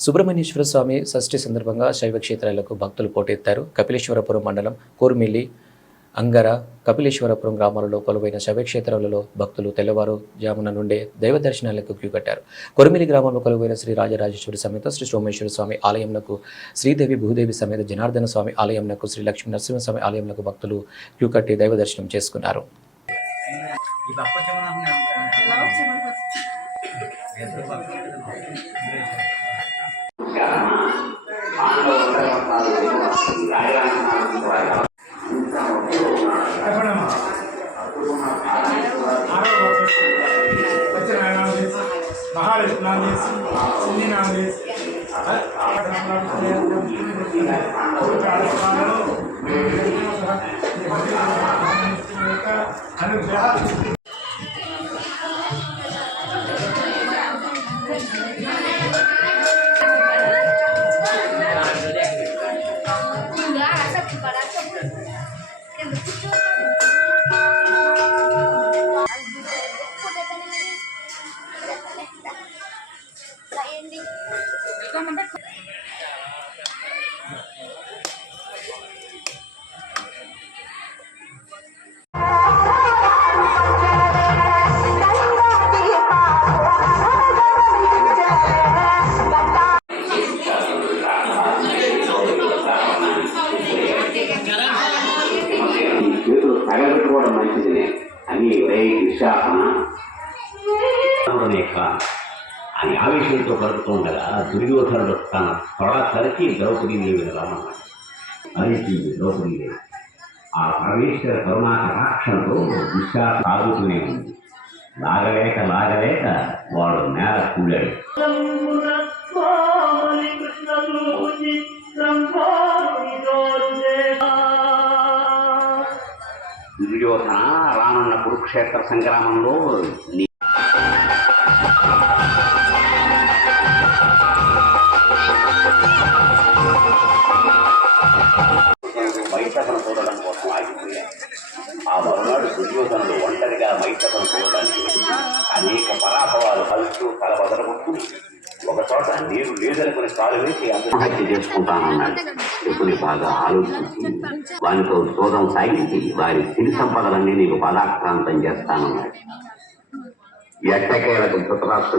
సుబ్రహ్మణ్యేశ్వర స్వామి షష్ఠి సందర్భంగా శైవ క్షేత్రాలకు భక్తులు పోటెత్తారు. కపిలేశ్వరపురం మండలం కోర్మిల్లి, అంగర, కపిలేశ్వరపురం గ్రామాలలో కొలువైన శైవక్షేత్రాలలో భక్తులు తెల్లవారుజామున నుండే దైవ దర్శనాలకు క్యూ కట్టారు. కొరిమిలి గ్రామంలో కొలువైన శ్రీ రాజరాజేశ్వరి సమేత శ్రీ సోమేశ్వర స్వామి ఆలయంకు, శ్రీదేవి భూదేవి సమేత జనార్దన స్వామి ఆలయంకు, శ్రీ లక్ష్మీ నరసింహస్వామి ఆలయంకు భక్తులు క్యూ కట్టి దైవ దర్శనం చేసుకున్నారు. తగలబెట్టుకోవడం మంచిదినే అని విశాఖన అని ఆవేశంతో పలుకుతూ ఉండగా దుర్యోధనుడు తన తొడ తరచి ద్రౌపదీదేవిని రమ్మన్నాడు. అరిచింది ద్రౌపదీదేవి. ఆ పరమేశ్వర కరుణా కటాక్షంతో విశాఖ సాగుతూనే ఉంది. లాగలేక వాడు నేల కూలాడు. దుర్యోధన రానున్న కురుక్షేత్ర సంగ్రామంలో మైసభను చూడడం కోసం ఆగిపోయాయి. ఆ మరునాడు దుర్యోధనుడు ఒంటరిగా మైసభను చూడడానికి అనేక పరాభవాలు కలుస్తూ తల బదలగొట్టుకుని ఒక చోట నీరు లేదనుకుని కాలు వేసి ఆత్మహత్య చేసుకుంటానన్నాడు. ఎప్పుడు బాగా ఆలోచించి వారితో శోధం సాగించి వారి సిరి సంపదలన్నీ నీకు బాధాక్రాంతం చేస్తానన్నాడు. ఎట్టకేలకు ధృతరాష్ట్రుడు